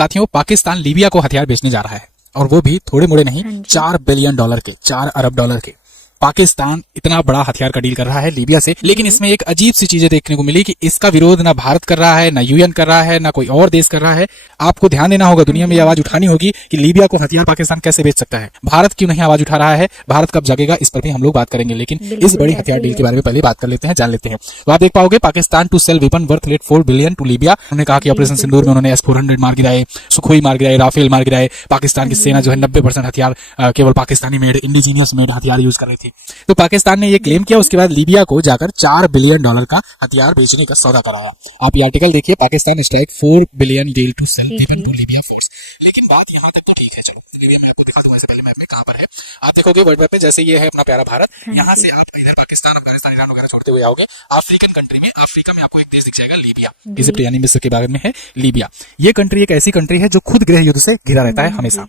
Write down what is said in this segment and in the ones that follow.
साथियों, पाकिस्तान लीबिया को हथियार बेचने जा रहा है, और वो भी थोड़े मोड़े नहीं, 4 बिलियन डॉलर के, 4 अरब डॉलर के। पाकिस्तान इतना बड़ा हथियार का डील कर रहा है लीबिया से। लेकिन इसमें एक अजीब सी चीजें देखने को मिली कि इसका विरोध ना भारत कर रहा है, ना यूएन कर रहा है, ना कोई और देश कर रहा है। आपको ध्यान देना होगा, दुनिया में ये आवाज उठानी होगी कि लीबिया को हथियार पाकिस्तान कैसे बेच सकता है। भारत क्यों नहीं आवाज उठा रहा है, भारत कब जागेगा, इस पर भी हम लोग बात करेंगे। लेकिन इस बड़ी हथियार डील के बारे में पहले बात कर लेते हैं, जान लेते हैं। तो आप देख पाओगे, Pakistan to sell weapon worth let 4 billion to Libya. उन्होंने कहा कि ऑपरेशन सिंदूर में उन्होंने S-400 मार गिराए, सुखोई मार गिराए, राफेल मार गिराए। पाकिस्तान की सेना जो है 90% हथियार केवल पाकिस्तानी मेड, इंडिजीनियस मेड हथियार यूज कर रही थी। तो पाकिस्तान ने ये क्लेम किया, उसके बाद लीबिया को जाकर 4 बिलियन डॉलर का हथियार बेचने का सौदा कराया। आप ये आर्टिकल देखिए, Pakistan strike 4 billion deal to sell weapon to Libya force. लेकिन बात यहाँ तक तो ठीक है, चलो लीबिया में आपको दिखा दूं, ऐसे पहले मैप में कहां पर है। आप देखोगे वर्ल्ड मैप पे, जैसे ये है अपना प्यारा भारत, यहाँ से आप इधर पाकिस्तान, अफगानिस्तान, ईरान वगैरह छोड़ते हुए आओगे अफ्रीकन कंट्री में। अफ्रीका में आपको एक देश दिख जाएगा, लीबिया। इजिप्ट यानी मिस्र के बारे में है लीबिया। ये कंट्री एक ऐसी कंट्री है जो खुद गृह युद्ध से घिरा रहता है हमेशा,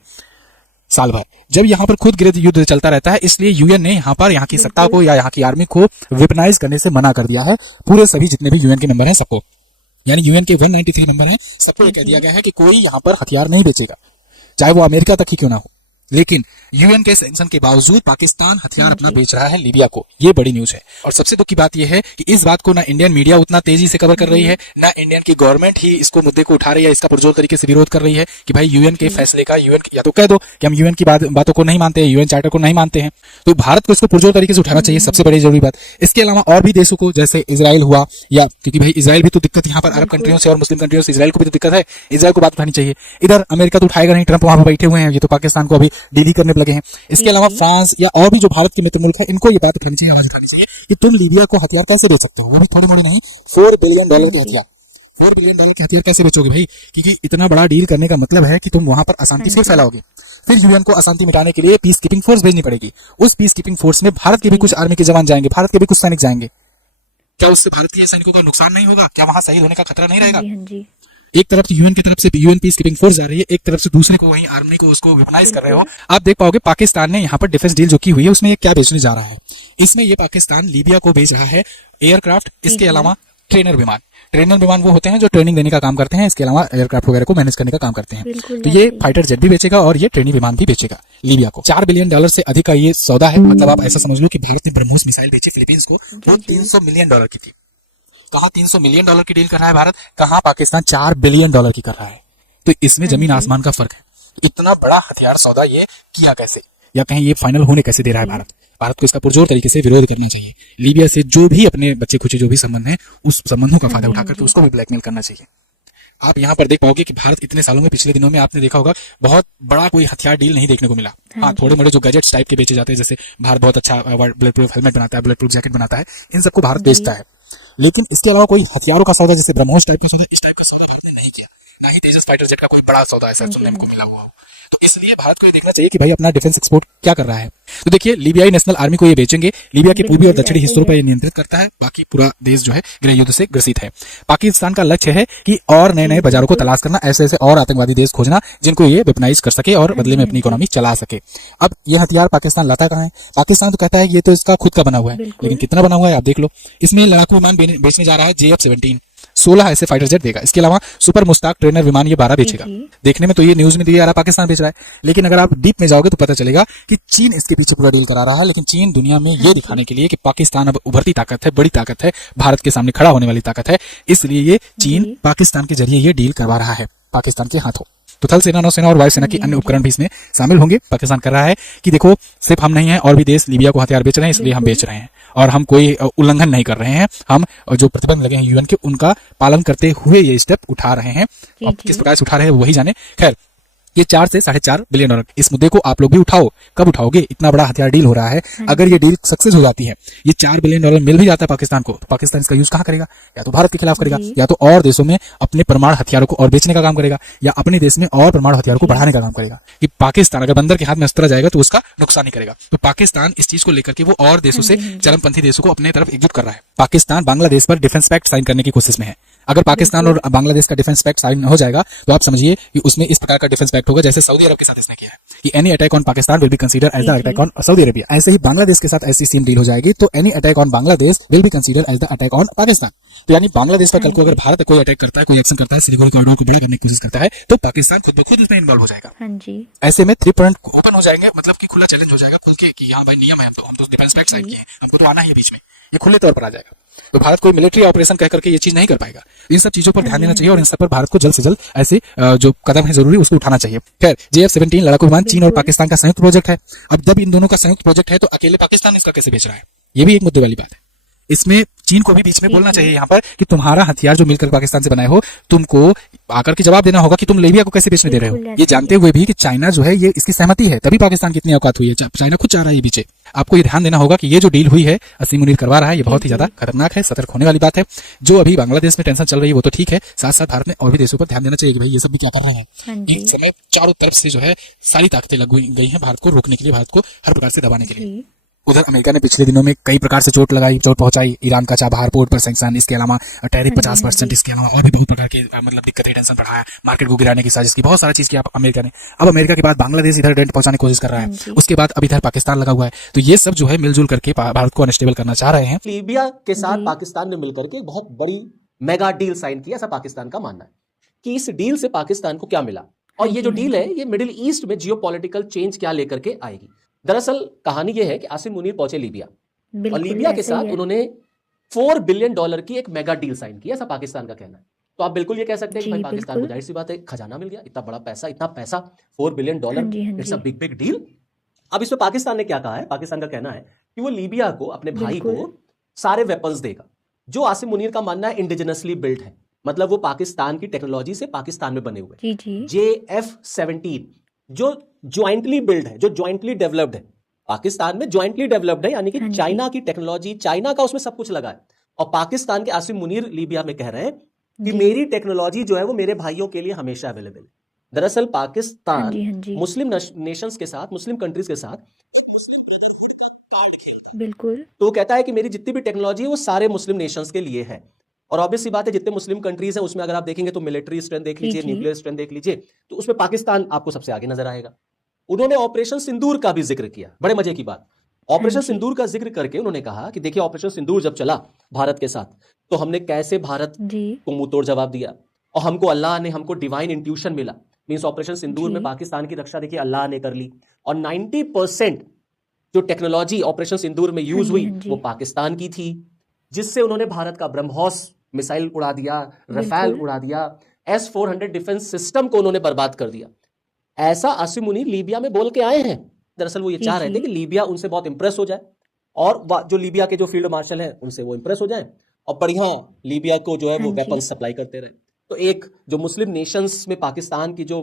साल भर। जब यहाँ पर खुद गृह युद्ध चलता रहता है, इसलिए यूएन ने यहाँ पर यहाँ की सत्ता को या यहाँ की आर्मी को वेपनाइज करने से मना कर दिया है। पूरे सभी जितने भी यूएन के मेंबर हैं सबको, यानी यूएन के 193 मेंबर हैं, सबको ये कह दिया गया है कि कोई यहाँ पर हथियार नहीं बेचेगा, चाहे वो अमेरिका तक ही क्यों ना हो। लेकिन यूएन के सैंक्शन के बावजूद पाकिस्तान हथियार अपना बेच रहा है लीबिया को। ये बड़ी न्यूज है। और सबसे दुख की बात यह है कि इस बात को ना इंडियन मीडिया उतना तेजी से कवर कर रही है, ना इंडियन की गवर्नमेंट ही इसको मुद्दे को उठा रही है, इसका पुरजोर तरीके से विरोध कर रही है कि भाई यूएन के फैसले का, यूएन या तो कह दो कि हम यूएन की बातों को नहीं मानते हैं, यूएन चार्टर को नहीं मानते हैं। तो भारत को इसको पुरजोर तरीके से उठाना चाहिए, सबसे बड़ी जरूरी बात। इसके अलावा और भी देशों को, जैसे इजराइल हुआ, या क्योंकि भाई इजराइल भी तो दिक्कत यहाँ पर अरब कंट्रियों से और मुस्लिम कंट्रियों से, इजराइल को भी तो दिक्कत है, इजराइल को बात उठानी चाहिए। इधर अमेरिका तो उठाएगा नहीं, ट्रंप वहां पर बैठे हुए हैं, ये तो पाकिस्तान को अभी डील करने लगे हैं। इसके अलावा फ्रांस या और भी जो भारत के मित्र मुल्क है, इनको ये बात उठानी चाहिए, आवाज उठानी चाहिए कि तुम लीबिया को हथियार कैसे बेच सकते हो, वो भी थोड़े मोड़े नहीं, 4 बिलियन डॉलर के हथियार। 4 बिलियन डॉलर के हथियार कैसे बेचोगे भाई? क्योंकि इतना बड़ा डील करने का मतलब है कि तुम वहां पर अशांति से फैलाओगे। फिर यूएन को अशांति मिटाने के लिए पीस कीपिंग फोर्स भेजनी पड़ेगी। उस पीस कीपिंग फोर्स में भारत के भी कुछ आर्मी के जवान जाएंगे, भारत के भी कुछ सैनिक जाएंगे। क्या उससे भारत के सैनिकों का नुकसान नहीं होगा? क्या वहां शहीद होने का खतरा नहीं रहेगा? एक तरफ यूएन की तरफ से यूएन पीस कीपिंग फोर्स जा रही है, एक तरफ से दूसरे को वहीं आर्मी को उसको वेपनाइज कर रहे हो। आप देख पाओगे पाकिस्तान ने यहाँ पर डिफेंस डील जो की हुई है, उसमें ये क्या बेचने जा रहा है। इसमें ये पाकिस्तान लीबिया को बेच रहा है एयरक्राफ्ट, इसके अलावा ट्रेनर विमान। ट्रेनर विमान वो होते हैं जो ट्रेनिंग देने का काम करते हैं, इसके अलावा एयरक्राफ्ट वगैरह को मैनेज करने का काम करते हैं। तो ये फाइटर जेट भी बेचेगा और ये ट्रेनिंग विमान भी बेचेगा लीबिया को। 4 बिलियन डॉलर से अधिक का ये सौदा है। मतलब आप ऐसा समझ लो कि भारत ने ब्रह्मोस मिसाइल बेची फिलीपींस को, वो 300 मिलियन डॉलर की थी। कहाँ 300 मिलियन डॉलर की डील कर रहा है भारत, कहाँ पाकिस्तान 4 बिलियन डॉलर की कर रहा है। तो इसमें जमीन आसमान का फर्क है। इतना बड़ा हथियार सौदा ये किया कैसे, या कहीं ये फाइनल होने कैसे दे रहा है भारत? भारत को इसका पुरजोर तरीके से विरोध करना चाहिए। लीबिया से जो भी अपने बच्चे खुचे जो भी संबंध है, उस संबंधों का फायदा उठाकर तो उसको भी ब्लैकमेल करना चाहिए। आप यहाँ पर देख पाओगे कि भारत इतने सालों में, पिछले दिनों में आपने देखा होगा, बहुत बड़ा कोई हथियार डील नहीं देखने को मिला। हाँ, थोड़े मोड़े जो गैजेट्स टाइप के बेचे जाते हैं, जैसे भारत बहुत अच्छा बुलेट प्रूफ हेलमेट बनाता है, बुलेट प्रूफ जैकेट बनाता है, इन सबको भारत बेचता है। लेकिन इसके अलावा कोई हथियारों का सौदा, जैसे ब्रह्मोस टाइप का सौदा, इस टाइप का सौदा भारत ने नहीं किया। ना ही तेजस फाइटर जेट का कोई बड़ा सौदा ऐसा सुनने को मिला हुआ। तो इसलिए भारत को ये देखना चाहिए कि भाई अपना डिफेंस एक्सपोर्ट क्या कर रहा है। तो देखिए, लीबियाई नेशनल आर्मी को ये बेचेंगे। लीबिया के पूर्वी और दक्षिणी हिस्सों पर ये नियंत्रित करता है, बाकी पूरा देश जो है गृह युद्ध से ग्रसित है। पाकिस्तान का लक्ष्य है कि और नए नए बाजारों को तलाश करना, ऐसे ऐसे और आतंकवादी देश खोजना जिनको ये वेपनाइज कर सके और बदले में अपनी इकोनॉमी चला सके। अब ये हथियार पाकिस्तान लाता कहाँ है? पाकिस्तान तो कहता है ये तो इसका खुद का बना हुआ है, लेकिन कितना बना हुआ है आप देख लो। इसमें लड़ाकू विमान बेचने जा रहा है JF-17, 16 ऐसे फाइटर जेट देगा। इसके अलावा सुपर मुश्ताक ट्रेनर विमान ये 12 बेचेगा। देखने में तो ये न्यूज में दिया जा रहा है पाकिस्तान बेच रहा है, लेकिन अगर आप डीप में जाओगे तो पता चलेगा कि चीन इसके पीछे पूरा डील करा रहा है। लेकिन चीन दुनिया में ये दिखाने के लिए कि पाकिस्तान अब उभरती ताकत है, बड़ी ताकत है, भारत के सामने खड़ा होने वाली ताकत है, इसलिए ये चीन पाकिस्तान के जरिए ये डील करवा रहा है पाकिस्तान के हाथों। तो थल सेना, नौसेना और वायुसेना की अन्य उपकरण भी इसमें शामिल होंगे। पाकिस्तान कर रहा है कि देखो, सिर्फ हम नहीं है, और भी देश लीबिया को हथियार बेच रहे हैं, इसलिए हम बेच रहे हैं और हम कोई उल्लंघन नहीं कर रहे हैं। हम जो प्रतिबंध लगे हैं यूएन के, उनका पालन करते हुए ये स्टेप उठा रहे हैं। अब किस प्रकार से उठा रहे हैं वही जाने। खैर, ये 4 से 4.5 बिलियन डॉलर, इस मुद्दे को आप लोग भी उठाओ। कब उठाओगे? इतना बड़ा हथियार डील हो रहा है। अगर ये डील सक्सेस हो जाती है, ये 4 बिलियन डॉलर मिल भी जाता है पाकिस्तान को, तो पाकिस्तान इसका यूज कहाँ करेगा? या तो भारत के खिलाफ करेगा, या तो और देशों में अपने परमाणु हथियारों को और बेचने का काम करेगा, या अपने देश में और परमाणु हथियारों को बढ़ाने का काम करेगा। कि पाकिस्तान अगर बंदर के हाथ में अस्त्र जाएगा तो उसका नुकसान ही करेगा। तो पाकिस्तान इस चीज को लेकर के वो और देशों से, चरमपंथी देशों को अपने तरफ एकजुट कर रहा है। पाकिस्तान बांग्लादेश पर डिफेंस पैक्ट साइन करने की कोशिश में है। अगर पाकिस्तान और बांग्लादेश का डिफेंस पैक्ट साइन हो जाएगा तो आप समझिए कि उसमें इस प्रकार का डिफेंस पैक्ट होगा जैसे सऊदी अरब के साथ इसने किया है। कि any attack on Pakistan will be consider as the attack on Saudi Arabia. ऐसे ही बांग्लादेश के साथ ऐसी सेम डील हो जाएगी, तो any attack on Bangladesh will be consider as the attack on Pakistan. तो यानी बांग्लादेश पर कल को अगर भारत कोई अटैक करता है, कोई एक्शन करता है, सिलिगुड़ी कॉरिडोर को बड़ा करने की कोशिश करता है, तो पाकिस्तान खुद ब खुद उसमें इन्वॉल्व हो जाएगा। ऐसे में 3 पॉइंट ओपन हो जाएंगे, मतलब कि खुला चैलेंज हो जाएगा खुल के कि हाँ भाई नियम है, हम तो डिफेंस पैक्ट साइन किए, हमको तो आना ही है बीच में, ये खुले तौर पर आ जाएगा। तो भारत कोई मिलिट्री ऑपरेशन कह करके ये चीज नहीं कर पाएगा। इन सब चीजों पर ध्यान देना चाहिए और इन सब पर भारत को जल्द से जल्द ऐसे जो कदम है जरूरी उसको उठाना चाहिए। खैर, JF-17 लड़ाकू विमान चीन और पाकिस्तान का संयुक्त प्रोजेक्ट है। अब जब इन दोनों का संयुक्त प्रोजेक्ट है तो अकेले पाकिस्तान इसका कैसे बेच रहा है, ये भी एक मुद्दे वाली बात है। इसमें चीन को भी बीच में बोलना चाहिए यहाँ पर कि तुम्हारा हथियार जो मिलकर पाकिस्तान से बनाए हो, तुमको आकर के जवाब देना होगा कि तुम लीबिया को कैसे बेचने दे रहे हो, ये जानते हुए भी कि चाइना जो है ये इसकी सहमति है, तभी पाकिस्तान की इतनी औकात हुई है। चाइना खुद चाह रहा है ये पीछे। आपको ये ध्यान देना होगा कि ये जो डील हुई है असीम मुनीर करवा रहा है, ये बहुत ही ज्यादा खतरनाक है, सतर्क होने वाली बात है। जो अभी बांग्लादेश में टेंशन चल रही है वो तो ठीक है, साथ साथ भारत ने और भी देशों पर ध्यान देना चाहिए कि भाई ये सब भी क्या कर रहे हैं। एक समय चारों तरफ से जो है सारी ताकतें लग गई हैं भारत को रोकने के लिए, भारत को हर प्रकार से दबाने के लिए। उधर अमेरिका ने पिछले दिनों में कई प्रकार से चोट पहुंचाई, ईरान का चाबहार पोर्ट पर सैंक्शन, इसके अलावा टैरिफ 50%, इसके अलावा और भी बहुत प्रकार के मतलब दिक्कतें, टेंशन बढ़ाया, मार्केट को गिराने की साजिश की, बहुत सारा चीज किया अमेरिका ने। अब अमेरिका के बाद बांग्लादेश इधर डेंट पहुंचाने की कोशिश कर रहा है, उसके बाद अब इधर पाकिस्तान लगा हुआ है। तो ये सब जो है मिलजुल करके भारत को अनस्टेबल करना चाह रहे हैं। लीबिया के साथ पाकिस्तान ने मिलकर के बहुत बड़ी मेगा डील साइन किया, ऐसा पाकिस्तान का मानना है कि इस डील से पाकिस्तान को क्या मिला, और ये जो डील है ये मिडिल ईस्ट में जियोपॉलिटिकल चेंज क्या लेकर के आएगी। दरअसल कहानी ये है कि आसिम मुनीर पहुंचे लीबिया और लीबिया के साथ उन्होंने $4 बिलियन की एक मेगा डील साइन की, ऐसा पाकिस्तान का कहना है। तो आप बिल्कुल ये कह सकते हैं कि भाई पाकिस्तान को जाहिर सी बात है खजाना मिल गया, इतना बड़ा पैसा, इतना पैसा, $4 billion, it's a big big deal. अब इसमें पाकिस्तान ने क्या कहा है, पाकिस्तान का कहना है कि वो लीबिया को, अपने भाई को सारे वेपन्स देगा जो आसिम मुनीर का मानना है इंडिजिनसली बिल्ड है, मतलब वो पाकिस्तान की टेक्नोलॉजी से पाकिस्तान में बने हुए JF-17 जो ज्वाइंटली बिल्ड है, जो ज्वाइंटली डेवलप्ड है, पाकिस्तान में ज्वाइंटली डेवलप्ड है, यानी कि चाइना की टेक्नोलॉजी, चाइना का उसमें सब कुछ लगा है। और पाकिस्तान के आसिम मुनीर लीबिया में कह रहे हैं कि मेरी टेक्नोलॉजी जो है वो मेरे भाइयों के लिए हमेशा अवेलेबल है। दरअसल पाकिस्तान मुस्लिम नेशंस के साथ, मुस्लिम कंट्रीज के साथ बिल्कुल, तो कहता है कि मेरी जितनी भी टेक्नोलॉजी है वो सारे मुस्लिम नेशंस के लिए है। और ऑब्वियस सी बात है, जितने मुस्लिम कंट्रीज हैं उसमें अगर आप देखेंगे तो मिलिट्री स्ट्रेंथ देख लीजिए, न्यूक्लियर स्ट्रेंथ देख लीजिए, तो उसमें पाकिस्तान आपको सबसे आगे नजर आएगा। उन्होंने ऑपरेशन सिंदूर का भी जिक्र किया, बड़े मजे की बात। ऑपरेशन सिंदूर का जिक्र करके उन्होंने कहा कि देखिए ऑपरेशन सिंदूर जब चला भारत के साथ, तो हमने कैसे भारत को मुंह तोड़ जवाब दिया, और हमको अल्लाह ने, हमको डिवाइन इंट्यूशन मिला। मींस ऑपरेशन सिंदूर में पाकिस्तान की रक्षा देखिए अल्लाह ने कर ली, और 90% जो टेक्नोलॉजी ऑपरेशन सिंदूर में यूज हुई वो पाकिस्तान की थी, जिससे उन्होंने भारत का ब्रह्मोस मिसाइल उड़ा दिया, रफेल उड़ा दिया, S-400 डिफेंस सिस्टम को उन्होंने बर्बाद कर दिया। ऐसा आसिम मुनीर लीबिया में बोल के आए हैं। दरअसल वो ये चाह रहे थे कि लीबिया उनसे बहुत इंप्रेस हो जाए, और जो लीबिया के जो फील्ड मार्शल हैं उनसे वो इंप्रेस हो जाए, और बढ़िया लीबिया को जो है वो वेपन्स सप्लाई करते रहे। तो एक जो मुस्लिम नेशंस में पाकिस्तान की जो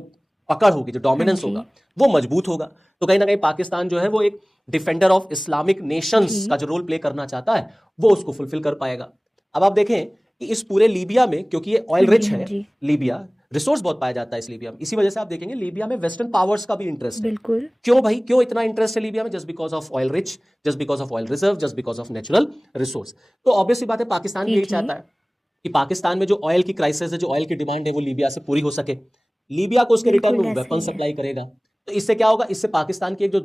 पकड़ होगी, जो डोमिनेंस होगा, वो मजबूत होगा। तो कहीं ना कहीं पाकिस्तान जो है वो एक डिफेंडर ऑफ इस्लामिक नेशंस का जो रोल प्ले करना चाहता है वो उसको फुलफिल कर पाएगा। अब आप देखें कि इस पूरे लीबिया में, क्योंकि ये ऑयल रिच है लीबिया, रिसोर्स बहुत पाया जाता है इस लीबिया में, इसी वजह से आप देखेंगे लीबिया में वेस्टर्न पावर्स का भी इंटरेस्ट है। क्यों भाई, क्यों इतना इंटरेस्ट है लीबिया में? Just because of oil rich, just because of oil reserve, just because of natural resource. तो ऑब्वियस बात है पाकिस्तान भी यही चाहता है कि पाकिस्तान में जो ऑयल की क्राइसिस है, जो ऑयल की डिमांड है, वो लीबिया से पूरी हो सके। लीबिया को उसके रिटर्न में वेपन सप्लाई करेगा। तो इससे क्या होगा, इससे पाकिस्तान की एक जो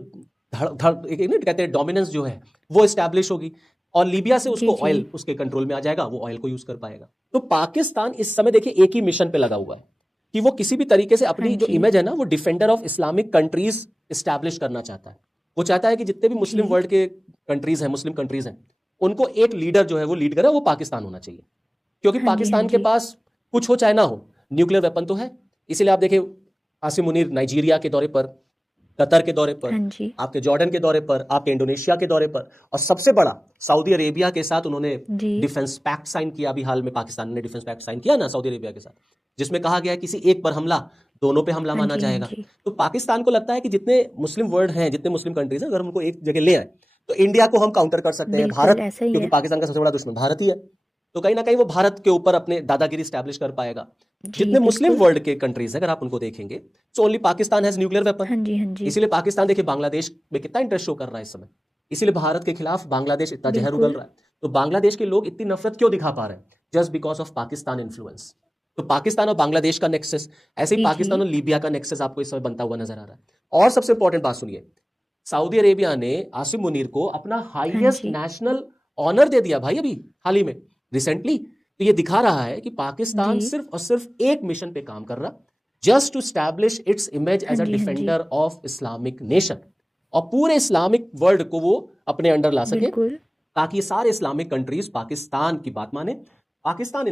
कहते हैं डोमिनेंस जो है वो एस्टैब्लिश होगी, और लीबिया से उसको ऑयल उसके कंट्रोल में आ जाएगा, वो ऑयल को यूज कर पाएगा। तो पाकिस्तान इस समय देखिए एक ही मिशन पे लगा हुआ है कि वो किसी भी तरीके से अपनी जो इमेज है ना, वो defender of Islamic countries establish करना चाहता है। वो चाहता है कि जितने भी मुस्लिम वर्ल्ड के कंट्रीज हैं, मुस्लिम कंट्रीज हैं, उनको एक लीडर जो है वो लीड करे, वो पाकिस्तान होना चाहिए। क्योंकि पाकिस्तान के पास कुछ हो चाहे ना हो, न्यूक्लियर वेपन तो है। इसीलिए आप देखिए आसिम मुनीर नाइजीरिया के दौरे पर, कतर के दौरे पर, आपके जॉर्डन के दौरे पर, आपके इंडोनेशिया के दौरे पर, और सबसे बड़ा सऊदी अरेबिया के साथ उन्होंने डिफेंस पैक्ट साइन किया। अभी हाल में पाकिस्तान ने डिफेंस पैक्ट साइन किया ना सऊदी अरेबिया के साथ, जिसमें कहा गया है किसी एक पर हमला दोनों पे हमला माना जाएगा। तो पाकिस्तान को लगता है कि जितने मुस्लिम वर्ल्ड हैं, जितने मुस्लिम कंट्रीज हैं, अगर हम उनको एक जगह ले आए तो इंडिया को हम काउंटर कर सकते हैं, भारत, क्योंकि पाकिस्तान का सबसे बड़ा दुश्मन भारत ही है। तो कहीं ना कहीं वो भारत के ऊपर अपने दादागिरी स्टैब्लिश कर पाएगा। जितने मुस्लिम वर्ल्ड के कंट्रीज हैं अगर आप उनको देखेंगे, so only Pakistan has nuclear weapon. इसीलिए पाकिस्तान देखिए बांग्लादेश में कितना इंटरेस्ट शो कर रहा है इस समय, इसीलिए भारत के खिलाफ बांग्लादेश इतना जहर उगल रहा है। तो बांग्लादेश के लोग इतनी नफरत क्यों दिखा पा रहे हैं? Just because of Pakistan influence. तो पाकिस्तान और बांग्लादेश का नेक्सस, ऐसे ही जी, पाकिस्तान और लीबिया का नेक्सस आपको इस समय बनता हुआ नजर आ रहा है। और सबसे इंपॉर्टेंट बात सुनिए, सऊदी अरेबिया ने आसिम मुनीर को अपना हाईएस्ट जी। नेशनल ऑनर दे दिया भाई, अभी हाल ही में रिसेंटली। तो ये दिखा रहा है कि पाकिस्तान जी। सिर्फ और सिर्फ एक मिशन पे काम कर रहा, just to establish its image as a हाँ जी। डिफेंडर ऑफ इस्लामिक नेशन, और पूरे इस्लामिक वर्ल्ड को वो अपने अंडर ला सके, बिल्कुल। ताकि ये सारे इस्लामिक कंट्रीज पाकिस्तान की बात माने। पाकिस्तान